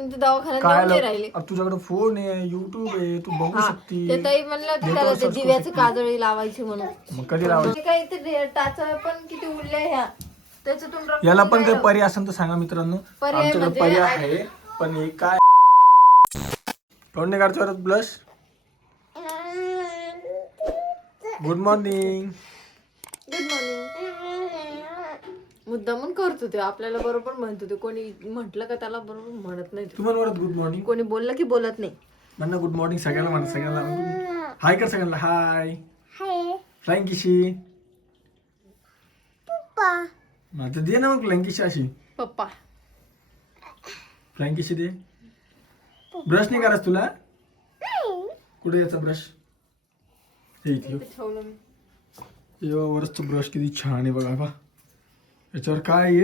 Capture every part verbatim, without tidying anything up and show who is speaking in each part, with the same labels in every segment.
Speaker 1: अजून तू दवाखान्यात जाऊन नाही राहिले.
Speaker 2: तुझ्याकडे फोन आहे, युट्यूब आहे, तू बघू शकती.
Speaker 1: ते ताई म्हणलं होतं त्याला ते दिव्याचं काजळी लावायची म्हणून.
Speaker 2: मग कधी लावायची?
Speaker 1: काही ते टाचा पण किती उरल्या ह्या त्याच्यातून रक्त
Speaker 2: याला पण
Speaker 1: निघालं.
Speaker 2: काही पर्याय असेल तर सांगा मित्रांनो.
Speaker 1: पर्याय
Speaker 2: आमच्याकडे
Speaker 1: म्हणजे
Speaker 2: पर्याय
Speaker 1: आहे.
Speaker 2: आहे पण हे काय कोण नाही काढतो blush. Good morning.
Speaker 1: Good morning. मुद्दामून करतो ते आपल्याला बरोबर म्हणतो ते. कोणी म्हटलं का त्याला बरोबर म्हणत नाही.
Speaker 2: तू म्हणत गुड मॉर्निंग.
Speaker 1: कोणी बोललं की बोलत नाही.
Speaker 2: म्हण गुड मॉर्निंग सगळ्यांना. म्हणा सगळ्यांना हाय कर सगळ्यांना. Hi flying kissy.
Speaker 1: पप्पा
Speaker 2: आता दे ना मग फ्लाइंग किशी अशी.
Speaker 1: पप्पा
Speaker 2: फ्लाइंग किशी दे. ब्रश नाही करायचं तुला. कुठे याचा ब्रश. हे इथे
Speaker 1: ठेवलं मी.
Speaker 2: वरच ब्रश किती छान आहे बघा बा. याच्यावर काय आहे.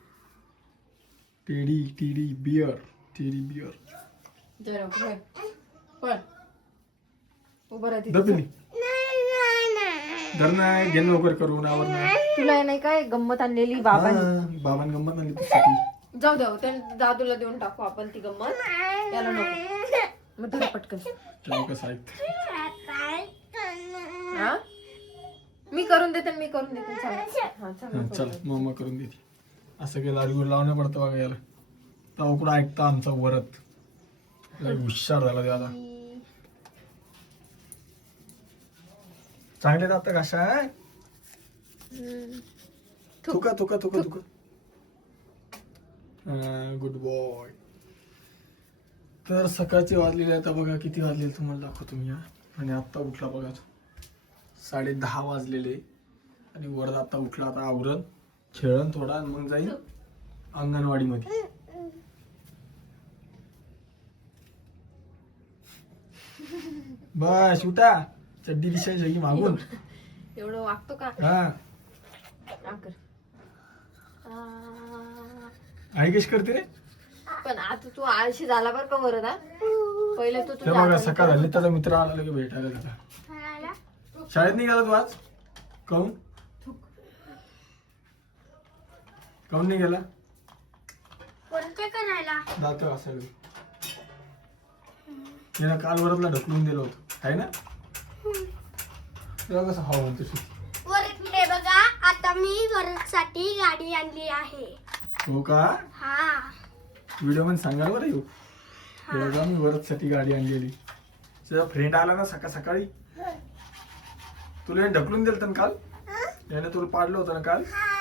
Speaker 2: Teddy teddy bear. Teddy bear.
Speaker 1: जरा पळ पळ उभं राहते.
Speaker 2: दबिली धर नाही घेणं वगैरे करून आवर नाही.
Speaker 1: तुला नाही काय गंमत आणलेली बाबांनी.
Speaker 2: बाबांनी गंमत आणली तुझ्यासाठी.
Speaker 1: जाऊ द्या त्या दादूला देऊन टाकू आपण ती गंमत. त्याला नको मग धर पटकन.
Speaker 2: कसं ऐकत
Speaker 1: हा मी करून देते मी करून देते. हा चांगलं
Speaker 2: चल मम्मा करून देते. असं काही लाडू लावणं पडतं बघा याला. तर कुठं ऐकता आमचा वरत हुशार झाला त्याला. चांगले जात कशा आहे. थुका थुका थुका थुका. Good boy. तर सकाळचे वाजलेले आता बघा किती वाजलेले तुम्हाला दाखवतो मी. आणि आत्ता उठला बघा साडे दहा वाजलेले. आणि वरद आता उठला. आता आवरण खेळण थोडा आणि मग जाईल अंगणवाडी मध्ये. बस उठा. चड्डी दिसायची सगळी मागून.
Speaker 1: एवढं वागतो का.
Speaker 2: हा आई कशी करते रे.
Speaker 1: पण आता तू आळशी झाला बरं का वरद. हा पहिले तू
Speaker 2: ते बघा सकाळ झाली त्याचा मित्र आला लगे भेटायला त्याचा. शाळेत नाही गेला तू आज. काऊन काऊन नाही गेला. जात असेल. त्याला काल वरदला ढकलून दिलं होतं आहे ना. तेव्हा कसं हवा म्हणतो
Speaker 3: वरद हे बघा आता मी वरदसाठी गाडी आणली आहे.
Speaker 2: हो का.
Speaker 3: हा
Speaker 2: व्हिडिओ मध्ये सांगाल बरं येऊ. बघा मी वरदसाठी गाडी आणलेली. त्याचा फ्रेंड आला ना सकाळ सकाळी. तुला हे ढकलून दिलं तर काल. याने तुला पाडलं होतं ना काल.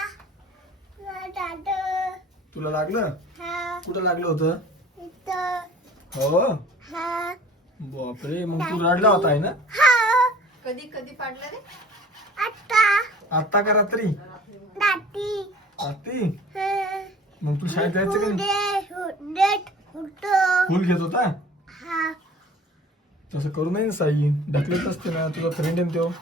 Speaker 2: तुला लागलं. कुठं लागलं होतं. हो बापरे. मग तू रडला होता आहे ना.
Speaker 1: कधी कधी पाडलं रे.
Speaker 2: आता का रात्री. रात्री मग तू शाळेत जायचं का नाही. फुल घेत होता. तसं करू नये ना साई. ढकलत असते ना. तुझा फ्रेंड आहे तो.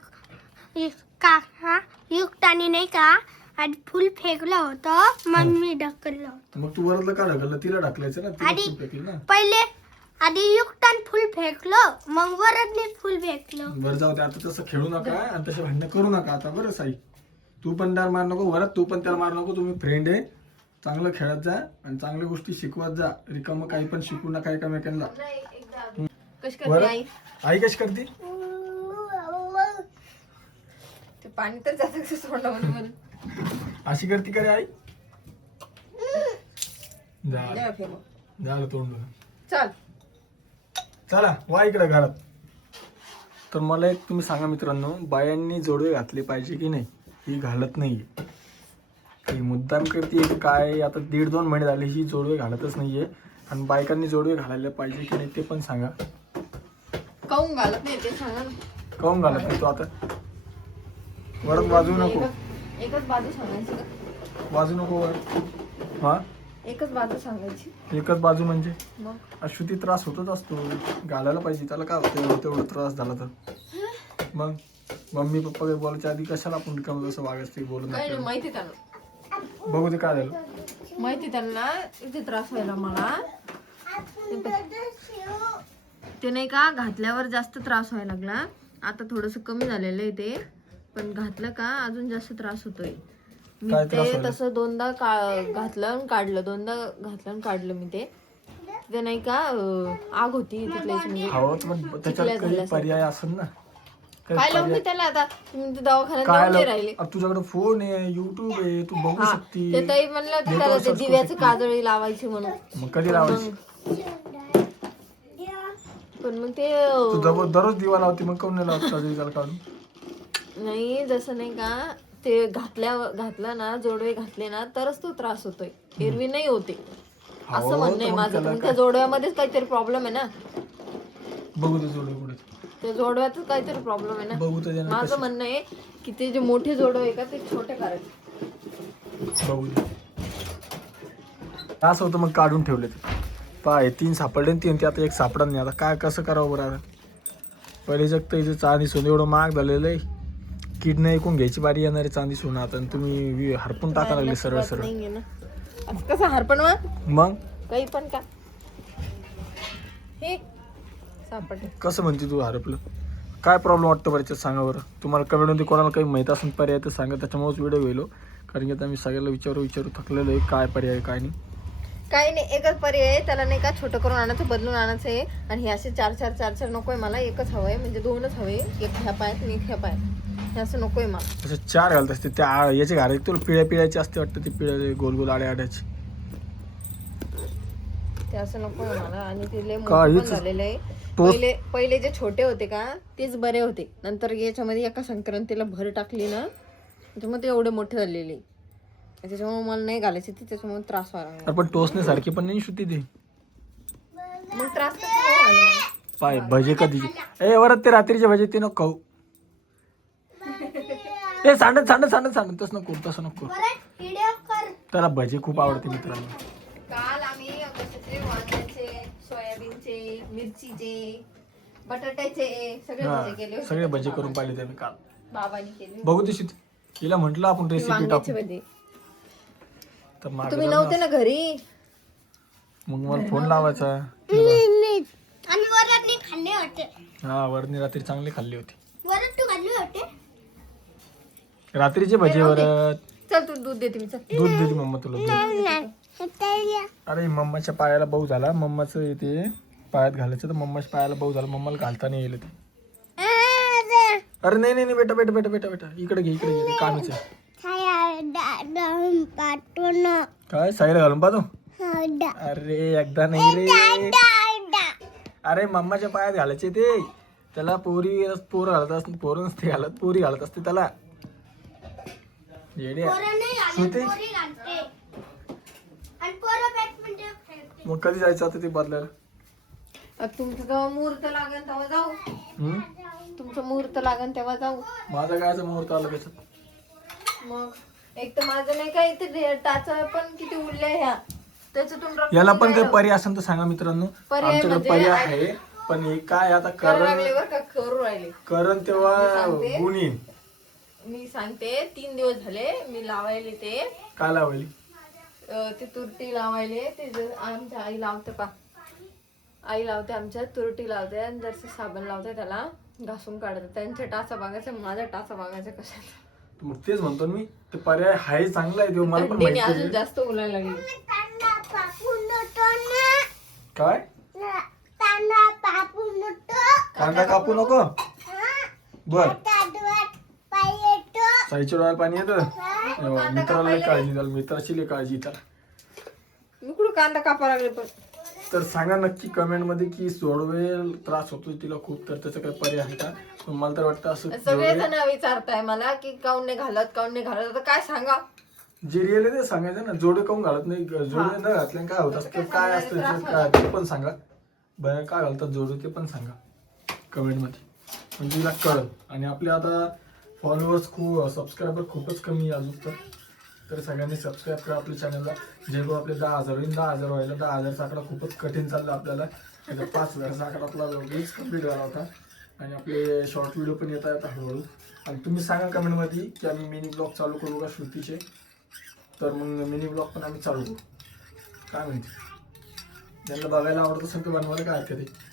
Speaker 3: युक्ताने नाही का आणि फुल फेकलं होतं मग मी ढकललं होतं.
Speaker 2: मग तू वरदला का ढकललं. तिला ढकलायचं ना. तिला
Speaker 3: आधी-
Speaker 2: फुल फेकलं ना.
Speaker 3: पहिले आधी युक्तान फुल फेकलं मग वरदने फुल फेकलं.
Speaker 2: बरं जाऊ दे. आता तसं खेळू नका आणि तसे भांडणं करू नका आता. बरं साई तू पण त्याला मार नको. वरद तू पण त्याला मार नको. तुम्ही फ्रेंड आहे. चांगलं खेळत जा आणि चांगल्या गोष्टी शिकवत जा. रिकामं काही पण शिकू नका एकामेकांना.
Speaker 1: कशी करते आई.
Speaker 2: आई कशी करते.
Speaker 1: ते पाणी तर जातं सोडलं.
Speaker 2: अशी करते का रे आई. झालं
Speaker 1: द्या फेकून.
Speaker 2: झालं तोंड.
Speaker 1: चल
Speaker 2: चला वा इकडे घरात. तर मला एक तुम्ही सांगा मित्रांनो. बायांनी जोडवे घातले पाहिजे की नाही. ही घालत नाहीये. काही मुद्दाम करते काय. आता दीड दोन महिने झाले ही जोडवे घालतच नाहीये. आणि बायकांनी जोडवे घालायला पाहिजे की नाही ते पण सांगा.
Speaker 1: काऊन घालत नाही ते सांगा ना.
Speaker 2: काऊन घालत नाही तू आता. वरद वाजवू नको.
Speaker 1: एकच- एकच बाजू सांगायची का.
Speaker 2: वाजू नको वर. हा
Speaker 1: एकच बाजू सांगायची.
Speaker 2: एकच बाजू म्हणजे
Speaker 1: मग
Speaker 2: अश्वती त्रास होतच असतो. घालायला पाहिजे. त्याला काय होतं तेवढं त्रास झाला तर. मग मम्मी पप्पा काही बोलायच्या आधी कशाला आपण रिकामं कसं वागायचं ते बोलून.
Speaker 1: काय नाही माहिती त्यांना.
Speaker 2: बघू ते काय झालं.
Speaker 1: माहिती त्यांना इथे त्रास व्हायला मला. ते नाही का घातल्यावर जास्त त्रास व्हायला लागला. आता थोडस कमी झालेलं आहे ते. पण घातलं का अजून जास्त त्रास होतोय. मी
Speaker 2: काय त्रास
Speaker 1: ते
Speaker 2: व्हायला?
Speaker 1: तसं दोनदा का घातलं आणि काढलं. दोनदा घातलं आणि काढलं मी ते. तिथे नाही का अं, आग होती तिथल्या म्हणजे
Speaker 2: हवं तर पण त्याच्यात काही
Speaker 1: झाल्यासारखं.
Speaker 2: पर्याय असेल ना काही
Speaker 1: काय लावून
Speaker 2: पर्याय-
Speaker 1: दे त्याला आता तुम्ही ते दवाखान्यात
Speaker 2: काय
Speaker 1: जाऊन नाही
Speaker 2: लाव-
Speaker 1: राहिले.
Speaker 2: अरे तुझ्याकडे फोन आहे युट्यूब आहे तू बघू
Speaker 1: हा
Speaker 2: शकती
Speaker 1: ते ताई म्हणलं होतं
Speaker 2: नेटवर
Speaker 1: त्याला ते
Speaker 2: search करू
Speaker 1: दिव्याचं
Speaker 2: शकती.
Speaker 1: काजळी लावायची म्हणून
Speaker 2: मग कधी
Speaker 1: पण
Speaker 2: लावायची
Speaker 1: मग पण मग ते
Speaker 2: तू
Speaker 1: अं,
Speaker 2: दररोज दररोज दिवा लावते मग काऊन नाही लावत काजळी त्याला काढून
Speaker 1: नाही जसं नाही का ते घातल्या घातलं ना जोडवे घातले ना तरच तो त्रास होतोय एरवी नाही होते
Speaker 2: हो,
Speaker 1: असं म्हणणं
Speaker 2: तर
Speaker 1: आहे
Speaker 2: मग
Speaker 1: माझं
Speaker 2: त्याला
Speaker 1: पण त्या
Speaker 2: काय?
Speaker 1: जोडव्यामध्येच काहीतरी प्रॉब्लेम आहे ना
Speaker 2: बघू दे जोडे कुठे
Speaker 1: त्या जोडव्यातच काहीतरी प्रॉब्लेम आहे ना
Speaker 2: बघू तर दे ना
Speaker 1: माझं
Speaker 2: कशी.
Speaker 1: म्हणणं आहे की ते जे मोठे जोडवे आहे का ते छोटे करायचे
Speaker 2: बघू दे असं होतं मग काढून ठेवले पाय तीन सापडले आणि तीन ते आता एक सापडत नाही आता काय कसं करावं बरं आता पहिले जगतं इथे चांदी सोनं एवढं महाग झालेलं आहे किडनं ऐकून घ्यायची बारी येणार आहे चांदी सोनं आता आणि तुम्ही वि- हरपून टाका लागले सरळ सरळ
Speaker 1: नाहीये ना असं कसं हरपण मग
Speaker 2: मग
Speaker 1: काही पण का हे सापडले
Speaker 2: कसं म्हणते तू हरपलं काय प्रॉब्लेम वाटतं बरं याच्यात सांगा बरं तुम्हाला कमेंटमध्ये कोणाला काही माहीत असेल पर्याय तर सांगा त्याच्यामुळेच व्हिडिओ गेलो कारण की आता मी सगळ्याला विचारू विचारू थकलेलो आहे काय पर्याय काय नाही
Speaker 1: काही नाही एकच पर्याय आहे त्याला नाही का छोटं करून आणायचं बदलून आणायचं आहे आणि हे असे चार चार चार चार नकोय मला एकच हवंय म्हणजे दोनच हवे एक ह्या पायात आणि एक ह्या पायात हे असं नकोय मला
Speaker 2: असे चार घालत असते त्या आ- याचे घाल तुला पिळ्या पिळ्याची असते वाटतं ती पिळ्या गोल गोल आड्या आड्याची
Speaker 1: ते असं नकोय मला आणि ते लय मोठं
Speaker 2: काहीच-
Speaker 1: पण झालेलं आहे
Speaker 2: तो-
Speaker 1: पहिले पहिले जे छोटे होते का तेच बरे होते नंतर याच्यामध्ये एका संक्रांतीला भर टाकली ना त्याच्यामुळे ते एवढे मोठे झालेले त्याच्यामुळे मला नाही घालायचे ते त्याच्यामुळे त्रास व्हायला लागला.
Speaker 2: अरे पण टोचणे सारखी पण नाही शुद्धी ते
Speaker 1: मग त्रास कसं काय व्हायला लागला?
Speaker 2: पाय भजे कधी ए वरत ते रात्रीचे भजे ते नको खाऊ ए सांडत सांडत सांडत सांडत तसं नको तसं नको
Speaker 3: व्हिडिओ कर.
Speaker 2: त्याला भजे खूप आवडते मित्रांनो
Speaker 1: काल आम्ही कशाचे वांग्याचे सोयाबीनचे मिरचीचे बटाट्याचे सगळे
Speaker 2: हा
Speaker 1: भजे केले होते.
Speaker 2: सगळे भजे करून पाहिले ते मी काल
Speaker 1: बाबांनी केले
Speaker 2: बघू दिशी तिला म्हटलं आपण रेसिपी
Speaker 1: वांग्याचे
Speaker 2: टाकू
Speaker 1: भजे
Speaker 2: तर मागं
Speaker 1: तुम्ही
Speaker 2: जाऊन
Speaker 1: नव्हते ना घरी
Speaker 2: मग मला फोन लावायचा
Speaker 3: आम्ही वरत नाही खाल्ले होते.
Speaker 2: हा वरणी रात्री चांगली खाल्ली होती
Speaker 3: वरत तू खाल्ले होते.
Speaker 2: रात्रीचे भजे वरत
Speaker 1: चल तू दूध देते मी चल
Speaker 2: दूध देते मम्मा तुला दूध. अरे मम्माच्या पायाला भाऊ झाला मम्माचं येते पायात घालायचं तर मम्माच्या पायाला भाऊ झाला मम्माला घालता नाही येईल ते अरे नाही नाही नाही, बेटा बेटा बेटा बेटा बेटा इकडे घे इकडे घे कामीच आहे काय साईला घालून पाहतो अरे एकदा नाही रे अरे मम्माच्या पायात घालायचे ते त्याला पोरी पोर घालत असते पोर नसते घालत पोरी घालत असते त्याला येडे श्रुती मग कधी जायचं आता ते बदलायला
Speaker 1: आता तुमचं जेव्हा मुहूर्त लागेल तेव्हा जाऊ
Speaker 2: हम्म?
Speaker 1: तुमचं मुहूर्त लागेल तेव्हा जाऊ
Speaker 2: माझा कायचा मुहूर्त आला त्याच्यात
Speaker 1: मग एक तर माझं नाही का इथे टाचा पण किती उरल्या ह्या त्याच्यातून रक्त
Speaker 2: याला पण काही
Speaker 1: निघालं.
Speaker 2: पर्याय असेल तर सांगा मित्रांनो
Speaker 1: पर्याय
Speaker 2: आमच्याकडे
Speaker 1: म्हणजे
Speaker 2: पर्याय
Speaker 1: आहे.
Speaker 2: आहे पण हे काय आता
Speaker 1: करावं
Speaker 2: करण
Speaker 1: लागले बरं का करू राहिले
Speaker 2: करण
Speaker 1: मी
Speaker 2: तेव्हा
Speaker 1: सांगते.
Speaker 2: गुण येईल
Speaker 1: मी सांगते तीन दिवस झाले मी लावायले ते
Speaker 2: काय लावली
Speaker 1: अं, ते तुरटी लावायले ते जर आमच्या आई लावते पा आई लावते आमच्या तुरटी लावते आणि जरसे साबण लावते त्याला घासून काढते त्यांच्या टाचा बघायचा माझा टाचा बघायचा कशाचा
Speaker 2: मग तेच म्हणतो ना मी ते पर्याय हाय चांगला आहे तो मला पण
Speaker 1: थंडीने
Speaker 2: माहिती
Speaker 1: अजून
Speaker 2: आहे.
Speaker 1: जास्त उलायला लागली
Speaker 2: काय कांदा कापू नको बर साईच्या डोळ्याला पाणी येतं मित्राला लई काळजी द्याल मित्राची लई काळजी त्याला
Speaker 1: मी कुठं कांदा कापा लागले पण
Speaker 2: तर सांगा नक्की कमेंट मध्ये की सोडवे त्रास होतो तिला खूप तर त्याचा काही पर्याय आहे का पण मला तर वाटतं असं
Speaker 1: सगळे
Speaker 2: जोडवे-
Speaker 1: जण विचारताय मला की काऊन नाही घालत काऊन नाही घालत आता काय सांगा
Speaker 2: जे रिअल आहे ते सांगायचं ना जोडे काऊन घालत नाही जोडे न घातल्याने काय होत असतं काय असतं त्याच्यात काय ते पण सांगा बरं काय घालतात जोडे ते पण सांगा कमेंट मध्ये म्हणजे तिला कळल आणि आपले आता फॉलोअर्स खूप सबस्क्रायबर खूपच कमी आहे अजून तर तर सगळ्यांनी सबस्क्राईब करा आपल्या चॅनलला जेणेकरून आपले दहा हजार होईल दहा हजार व्हायला दहा हजारचा आकडा खूपच कठीण चालला आपल्याला आता पाच हजारचा आकडा आपला लगेच कम्प्लीट झाला होता आणि आपले शॉर्ट व्हिडिओ पण येत आहेत हळूहळू आणि तुम्ही सांगा कमेंटमध्ये की आम्ही मिनी ब्लॉग चालू करू का श्रुतीचे तर मग मिनी ब्लॉग पण आम्ही चालू करू काय म्हणते ज्यांना बघायला आवडत असेल तर बनवायला काय हरकत आहे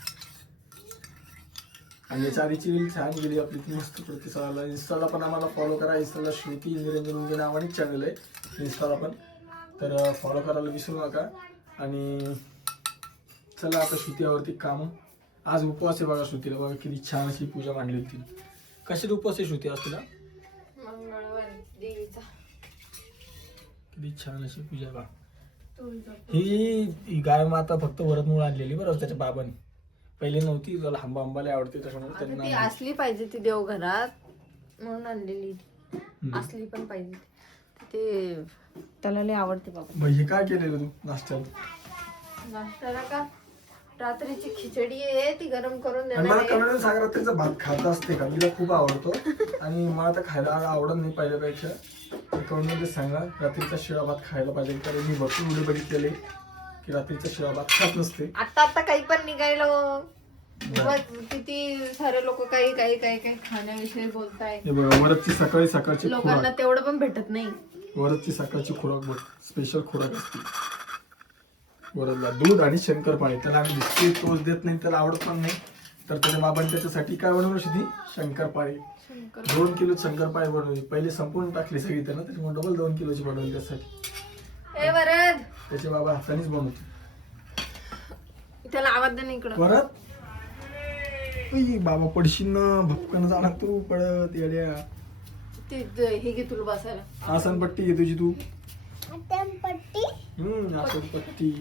Speaker 2: आणि याच्या आधीची रील छान गेली आपली ती मस्त प्रतिसाद आला इन्स्टाला पण आम्हाला फॉलो करा इन्स्टाला श्रुती निरंजन उंगे नावानेच चॅनल आहे इन्स्टाला पण तर फॉलो करायला विसरू नका आणि चला आता श्रुतीवरती काम. आज उपवास आहे बघा श्रुतीला. बघा किती छान अशी पूजा मांडली होती. कशात उपवास आहे श्रुती आज तुला?
Speaker 1: मंगळवार देवीचा.
Speaker 2: किती छान अशी पूजा बा. ही ही गाय माता फक्त वरदमूळ आणलेली बरोबर त्याच्या बाबांनी. पहिले नव्हती. त्याला आंबा आंबाला आवडते त्याच्यामुळे
Speaker 1: आता ती
Speaker 2: त्यांना
Speaker 1: असली पाहिजे ती देवघरात म्हणून आणलेली. असली पण पाहिजे ते त्याला लय आवडते बाबा.
Speaker 2: भाई हे काय केलेलं तू नाश्त्यात?
Speaker 1: नाश्त्याला का रात्रीची खिचडी आहे ती गरम करून
Speaker 2: आणि
Speaker 1: देणार
Speaker 2: मला
Speaker 1: आहे.
Speaker 2: कमेंट सांगा रात्रीचा भात खात असते का? मला खूप आवडतो आणि मला तर खायला आवडत नाही पहिल्यापेक्षा. कमेंट सांगा रात्रीचा शिळा भात खायला पाहिजे. कारण मी भरपूर व्हिडिओ बघितलेले की रात्रीचा शिळा भात खात नसते.
Speaker 1: आता आता काही पण निघायलो. बस किती सारे लोक काही काही काही काही खाण्याविषयी बोलताय.
Speaker 2: हे बघा वरदची सकाळी सकाळची
Speaker 1: लोकांना
Speaker 2: खुराक.
Speaker 1: तेवढं पण भेटत नाही.
Speaker 2: वरदची सकाळची खुराक बघ स्पेशल खुराक असते वरदला. दूध आणि शंकरपाळी. त्याला आम्ही बिस्किट टोस्ट देत नाही. त्याला आवडत पण नाही. तर त्याच्या बाबांनी त्याच्यासाठी काय बनवलं होती? शंकरपाळी.
Speaker 1: शंकर
Speaker 2: दोन किलो शंकरपाळी बनवली. पहिले संपूर्ण टाकली सगळी त्यानं. त्याच्यामुळे डबल दोन किलोची बनवली त्यासाठी.
Speaker 1: ए वरद
Speaker 2: त्याचे बाबा हातानेच बनवते.
Speaker 1: त्याला आवाज दे ना इकडं.
Speaker 2: परत उई, बाबा पडशील ना. भपकन जाणार तू पडत येड्या.
Speaker 1: ती द- हे घे तुला बसायला.
Speaker 2: आसनपट्टी घे तुझी तू.
Speaker 3: पट्टी
Speaker 2: हम्म आसनपट्टी.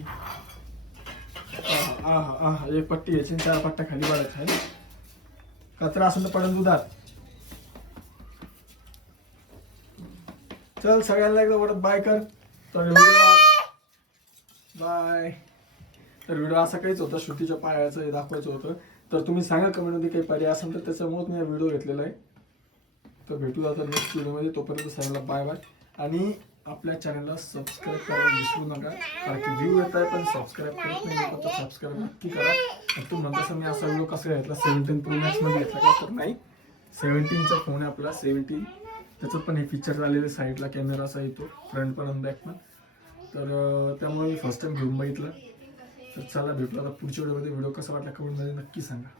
Speaker 2: आहा आहा आहा एक पट्टी घ्यायची आणि चार पट्ट्या खाली पडायच्या आहे. कचरा असेल तर पडून दुधात. चल सगळ्यांना एकदा परत बाय कर. तर व्हिडिओ बाय. तर व्हिडिओ असा काहीच होता. श्रुतीच्या पायाचं हे दाखवायचं होतं. तर तुम्ही सांगा कमेंटमध्ये काही पर्याय असेल तर त्याच्यामुळे मी हा व्हिडिओ घेतलेला आहे. तर भेटू आता नेक्स्ट व्हिडिओमध्ये. तोपर्यंत सगळ्यांना बाय बाय. आणि आपल्या चॅनलला सबस्क्राईब करायला विसरू नका. कारण की व्ह्यू येत आहे पण सबस्क्राईब करत नाही लोक. तर सबस्क्राईब नक्की करा. आणि तुम्ही म्हणता मी असा व्हिडिओ कसा घेतला सेव्हन्टीन प्रो मॅक्समध्ये घेतला का? तर नाही, सेव्हन्टीनचा फोन आहे आपला सेव्हन्टीन. त्याच्यात पण हे फीचर आलेले. साईडला कॅमेरा असा येतो फ्रंट पण आणि बॅक पण. तर अं, त्यामुळे मी फर्स्ट टाइम घेऊन बघितलं. तर चला भेटू आता पुढच्या व्हिडिओमध्ये. व्हिडिओ कसा वाटला कमेंटमध्ये नक्की सांगा.